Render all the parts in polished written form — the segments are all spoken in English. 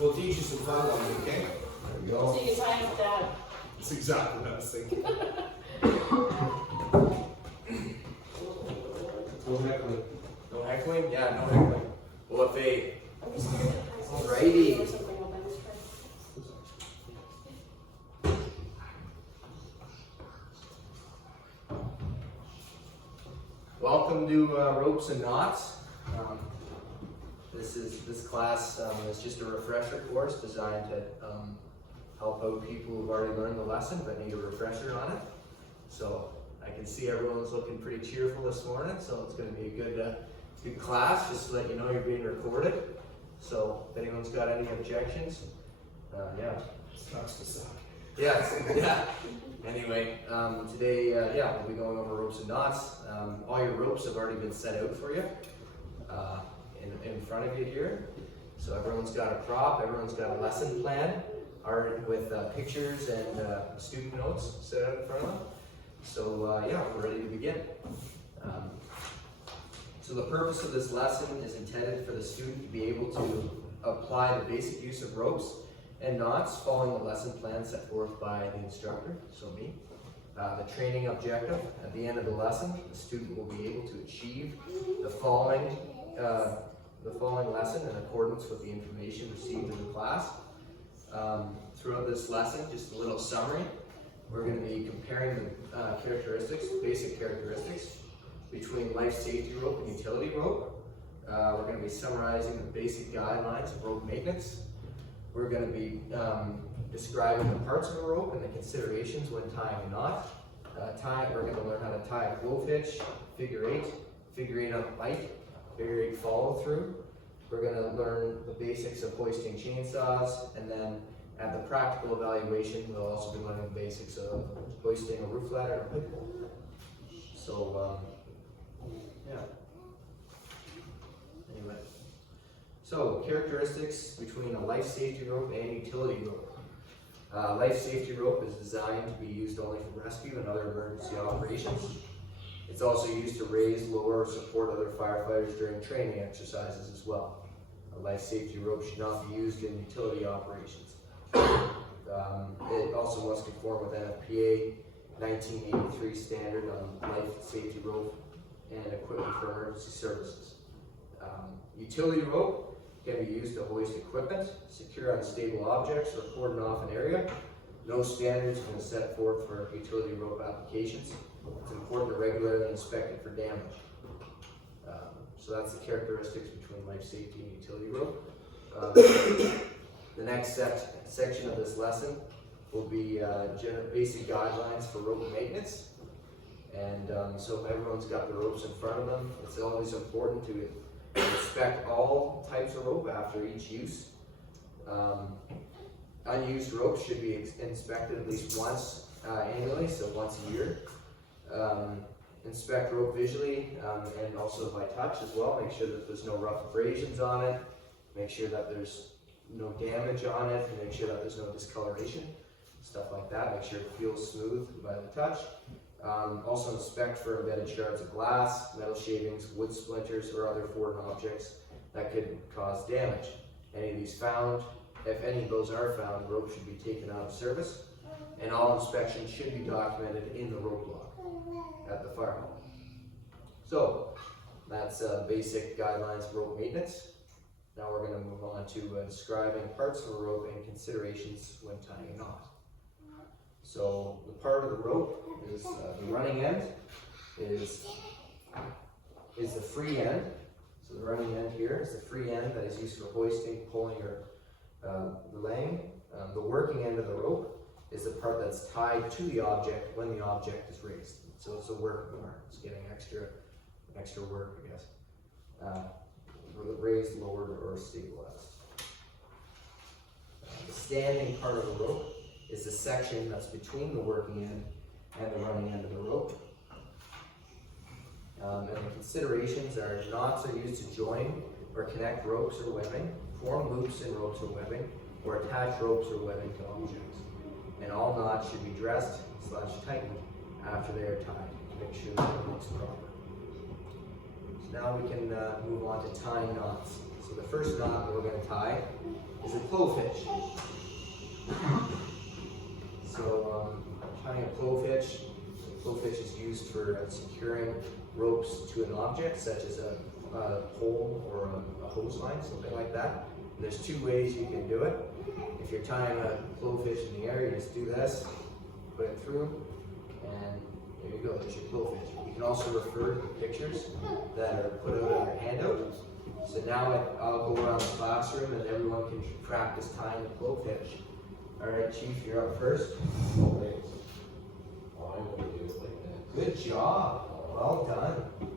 We'll teach you some fun ones, okay? There we go. So you can tie with Dad. That's exactly what I was thinking. No heckling. No heckling? Yeah, no heckling. Well, if they... I'm just scared that I Alrighty. or something on my tray. Welcome to Ropes and Knots. This class is just a refresher course designed to help out people who've already learned the lesson but need a refresher on it. So I can see everyone's looking pretty cheerful this morning, so it's going to be a good class. Just to let you know you're being recorded. So if anyone's got any objections, yeah. Sucks to suck. Yes, yeah. Anyway, today, we'll be going over ropes and knots. All your ropes have already been set out for you in front of you here. So everyone's got a prop, everyone's got a lesson plan, with pictures and student notes set out in front of them. So we're ready to begin. So the purpose of this lesson is intended for the student to be able to apply the basic use of ropes and knots following the lesson plan set forth by the instructor, so me. The training objective: at the end of the lesson, the student will be able to achieve the following lesson in accordance with the information received in the class. Throughout this lesson, just a little summary. We're going to be comparing the basic characteristics between life safety rope and utility rope. We're going to be summarizing the basic guidelines of rope maintenance. We're going to be describing the parts of a rope and the considerations when tying a knot. We're going to learn how to tie a clove hitch, figure eight on a bike, figure eight follow through. We're going to learn the basics of hoisting chainsaws, and then at the practical evaluation, we'll also be learning the basics of hoisting a roof ladder and a pick pole. So, Anyway. So, characteristics between a life safety rope and utility rope. Life safety rope is designed to be used only for rescue and other emergency operations. It's also used to raise, lower, or support other firefighters during training exercises as well. A life safety rope should not be used in utility operations. It also must conform with NFPA 1983 standard on life safety rope and equipment for emergency services. Utility rope can be used to hoist equipment, secure unstable objects, or cordon off an area. No standards have been set forth for utility rope applications. It's important to regularly inspect it for damage. So that's the characteristics between life safety and utility rope. The next section of this lesson will be basic guidelines for rope maintenance. And so everyone's got the ropes in front of them. It's always important to inspect all types of rope after each use. Unused ropes should be inspected at least once annually, so once a year. Inspect rope visually and also by touch as well. Make sure that there's no rough abrasions on it. Make sure that there's no damage on it, and make sure that there's no discoloration, stuff like that. Make sure it feels smooth by the touch. Also inspect for embedded shards of glass, metal shavings, wood splinters, or other foreign objects that could cause damage. If any of those are found, the rope should be taken out of service, and all inspections should be documented in the rope log at the fire hall. So that's basic guidelines for rope maintenance. Now we're going to move on to describing parts of a rope and considerations when tying a knot. So the part of the rope is the running end is the free end. So the running end here is the free end that is used for hoisting, pulling, or relaying. The working end of the rope is the part that's tied to the object when the object is raised. So it's a working arm. It's getting extra work, I guess. Raised, lowered, or stabilized. The standing part of the rope is the section that's between the working end and the running end of the rope. And the considerations are: knots are used to join or connect ropes or webbing, form loops in ropes or webbing, or attach ropes or webbing to objects. And all knots should be dressed/tightened after they are tied to make sure that it looks proper. So now we can move on to tying knots. So the first knot that we're going to tie is a clove hitch. So tying a clove hitch is used for securing ropes to an object, such as a pole or a hose line, something like that. And there's two ways you can do it. If you're tying a clove hitch in the air, you just do this, put it through, and there you go, there's your clove hitch. You can also refer to the pictures that are put out on your handout. So now I'll go around the classroom and everyone can practice tying the clove hitch. Alright, Chief, you're up first. Good job. Well done.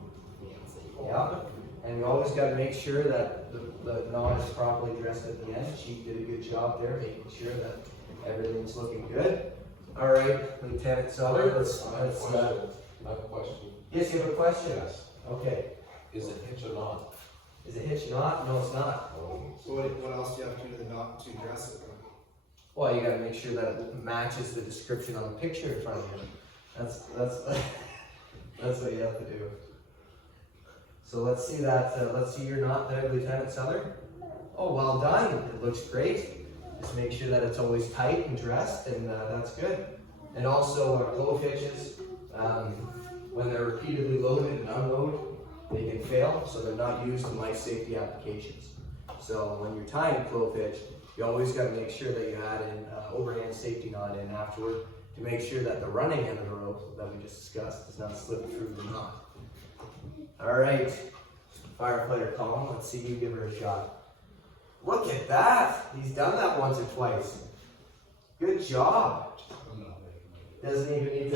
Yeah. And you always got to make sure that the knot is properly dressed at the end. Chief did a good job there, making sure that everything's looking good. Alright, Lieutenant Seller, let's I have a question. Yes, you have a question? Yes. Okay. Is it hitch or not? Is it hitch knot? No, it's not. So what else do you have to do to the knot to dress it? Well, you got to make sure that it matches the description on the picture in front of you. That's what you have to do. So let's see that. Let's see your knot there, Lieutenant Seller. Oh, well done. It looks great. Just make sure that it's always tight and dressed, and that's good. And also, clove hitches, when they're repeatedly loaded and unloaded, they can fail, so they're not used in life safety applications. So when you're tying a clove hitch, you always got to make sure that you add an overhand safety knot in afterward to make sure that the running end of the rope that we just discussed does not slip through the knot. All right, firefighter Colin, let's see you give her a shot. Look at that! He's done that once or twice. Good job. Doesn't even need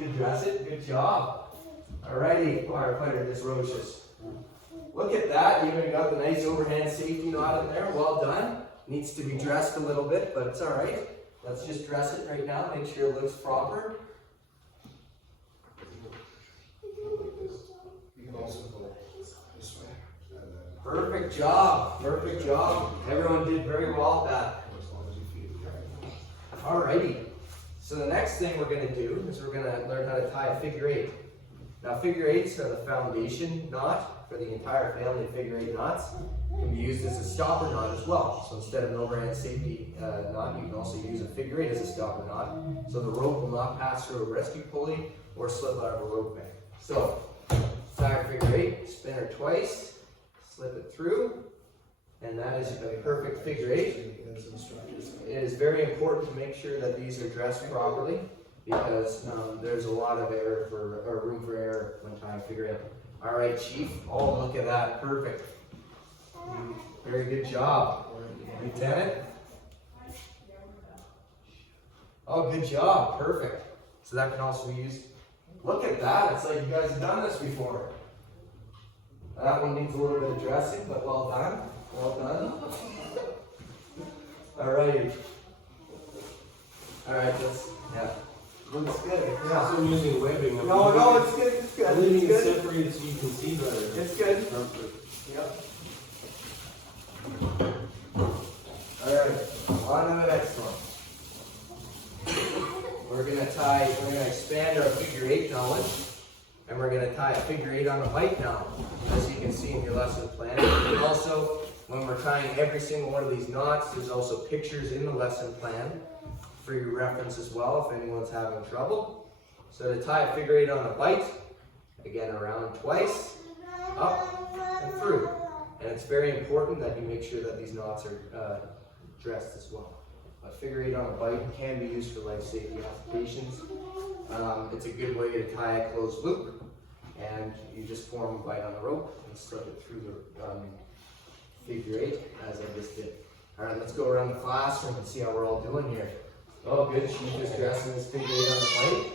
to dress it. Good job. Alrighty, firefighter Desroches. Look at that, you even got the nice overhand safety knot in there. Well done. Needs to be dressed a little bit, but it's alright. Let's just dress it right now, make sure it looks proper. You can also go this way. And then Perfect job, perfect job. Everyone did very well at that. as long as you feed it. Alrighty. So the next thing we're going to do is we're going to learn how to tie a figure eight. Now figure eights are the foundation knot for the entire family of figure eight knots. It can be used as a stopper knot as well. So instead of an overhand safety knot, you can also use a figure eight as a stopper knot. So the rope will not pass through a rescue pulley or slip out of a rope band. So tie a figure eight, spin her twice, slip it through, and that is a perfect figure eight. As instructors. It is very important to make sure that these are dressed properly because there's a lot of error or room for error when tying figure eight. All right, Chief. Oh, look at that. Perfect. Very good job. Lieutenant. Oh, good job. Perfect. So that can also be used. Look at that. It's like you guys have done this before. That one needs a little bit of dressing, but well done. Well done. Alrighty. Alright, yeah. Looks good. Yeah. I'm using webbing. No, it's good. It's good. I'm leaving It's it good. separated so you can see better. It's good. Perfect. Yep. Alright, on to the next one. We're gonna expand our figure eight knowledge, and we're gonna tie a figure eight on a bike now, as you can see in your lesson plan. And also, when we're tying every single one of these knots, there's also pictures in the lesson plan for your reference as well if anyone's having trouble. So to tie a figure eight on a bite, again around twice, up and through. And it's very important that you make sure that these knots are dressed as well. A figure eight on a bite can be used for life safety applications. It's a good way to tie a closed loop, and you just form a bite on the rope and slip it through the figure eight as I just did. All right, let's go around the classroom and see how we're all doing here. Oh, good. Chief is dressing his figure eight on the bite.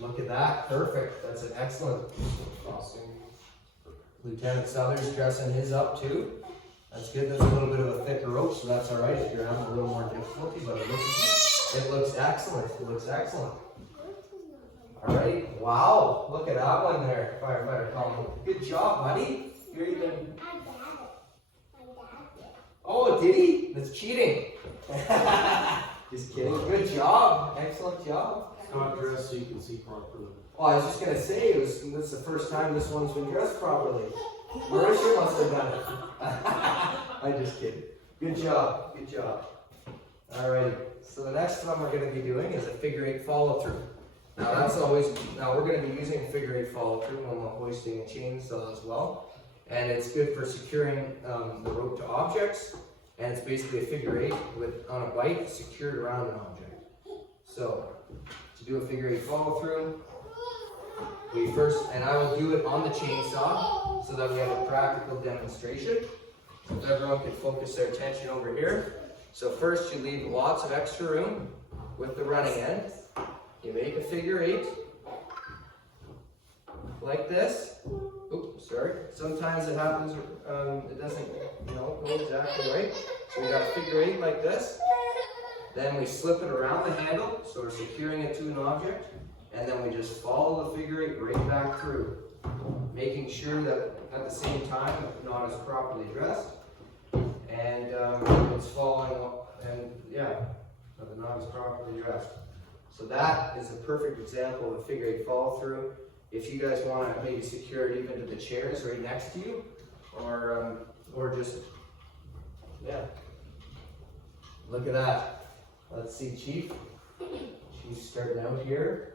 Look at that. Perfect. That's an excellent. Lieutenant Souther's dressing his up too. That's good. That's a little bit of a thicker rope, so that's all right if you're having a little more difficulty, but it looks excellent. It looks excellent. All right. Wow. Look at that one there, firefighter Colin. Good job, buddy. You're even. Oh, did he? That's cheating. Just kidding. Good job. Excellent job. Not dressed so you can see properly. Oh, I was just gonna say, this is the first time this one's been dressed properly. Marisha must have done it. I just kidding. Good job, good job. Alrighty, so the next one we're gonna be doing is a figure 8 follow through. Now we're gonna be using a figure 8 follow through when we're hoisting a chainsaw as well. And it's good for securing the rope to objects. And it's basically a figure 8 on a bite secured around an object. So, to do a figure 8 follow through, and I will do it on the chainsaw so that we have a practical demonstration. So everyone can focus their attention over here. So first you leave lots of extra room with the running end. You make a figure 8 like this. Oops, sorry. Sometimes it happens, it doesn't go exactly right. So we got a figure 8 like this. Then we slip it around the handle, so we're securing it to an object. And then we just follow the figure 8 right back through, making sure that at the same time the knot is properly dressed. And it's following, the knot is properly dressed. So that is a perfect example of a figure 8 follow through. If you guys want to maybe secure it even to the chairs right next to you, or just, look at that. Let's see, Chief. Chief's starting out here.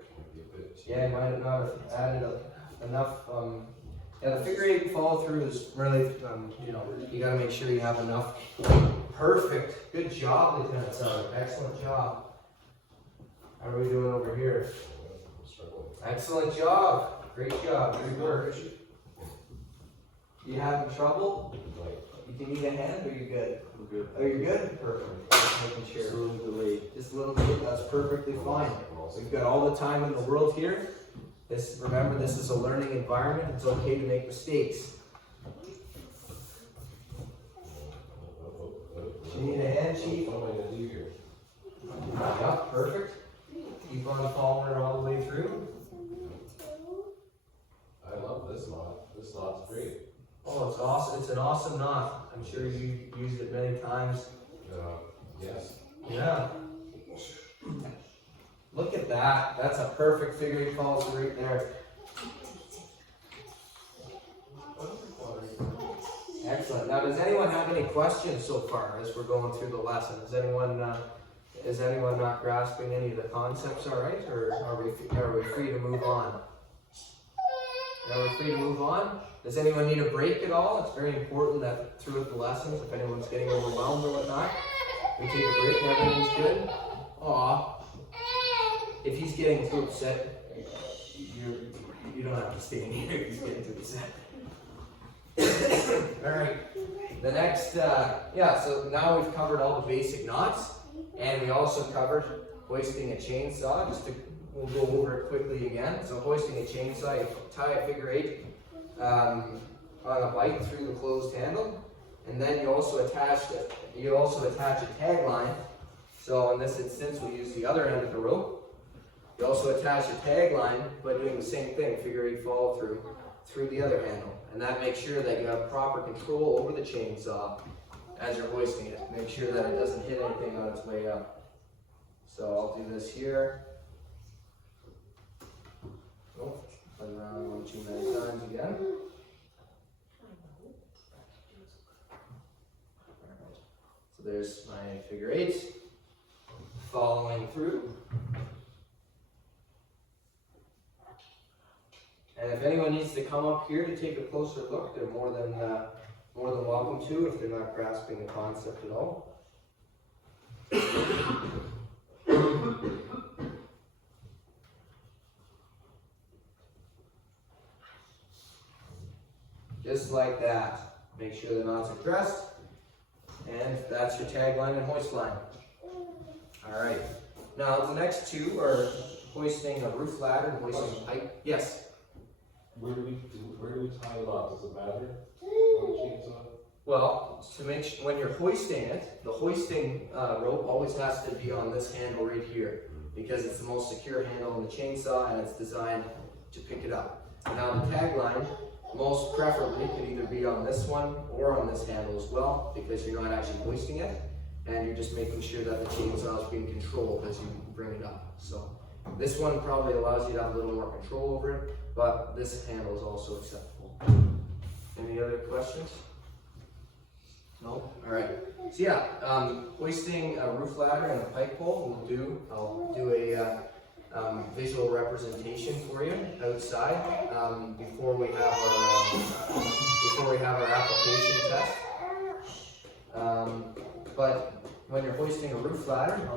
Yeah, might have not have added enough. The figure 8 follow through is really, you got to make sure you have enough. Perfect. Good job, Lieutenant Sergeant. Excellent job. How are we doing over here? Excellent job. Great job. Good work. You having trouble? You need a hand, or you good? I'm good. Oh, you're good? Perfect. Just making sure. Just a little delayed. Just a little bit. That's perfectly fine. We've got all the time in the world here. Remember, this is a learning environment. It's okay to make mistakes. Do you need a hand, Chief? Yeah, perfect. Keep on following it all the way through. I love this knot. This knot's great. Oh, it's awesome. It's an awesome knot. I'm sure you've used it many times. Yes. Yeah. Look at that. That's a perfect figure 8 follow through right there. Excellent. Now, does anyone have any questions so far as we're going through the lesson? Is anyone not grasping any of the concepts all right? Or are we free to move on? Are we free to move on? Does anyone need a break at all? It's very important that throughout the lessons, if anyone's getting overwhelmed or whatnot, we take a break and everything's good. Aw. If he's getting too upset, you don't have to stay in here if he's getting too upset. Alright, the next, so now we've covered all the basic knots, and we also covered hoisting a chainsaw. We'll go over it quickly again. So hoisting a chainsaw, you tie a figure 8 on a bite through the closed handle, and then you also attach a tag line. So in this instance, we use the other end of the rope. You also attach a tag line by doing the same thing, figure 8 follow through the other handle. And that makes sure that you have proper control over the chainsaw as you're hoisting it. Make sure that it doesn't hit anything on its way up. So I'll do this here. Oh, play around one too many times again. So there's my figure 8 following through. And if anyone needs to come up here to take a closer look, they're more than welcome to if they're not grasping the concept at all. Just like that. Make sure the knots are dressed. And that's your tag line and hoist line. Alright. Now the next two are hoisting a roof ladder and hoisting a pipe. Yes? Where do we tie the knot? Does it matter on the chainsaw? Well, when you're hoisting it, the hoisting rope always has to be on this handle right here because it's the most secure handle in the chainsaw and it's designed to pick it up. Now the tag line, most preferably, could either be on this one or on this handle as well because you're not actually hoisting it and you're just making sure that the chainsaw is being controlled as you bring it up. So this one probably allows you to have a little more control over it, but this handle is also acceptable. Any other questions? No? Alright. So yeah, hoisting a roof ladder and a pike pole I'll do a visual representation for you outside before we have our application test. But when you're hoisting a roof ladder,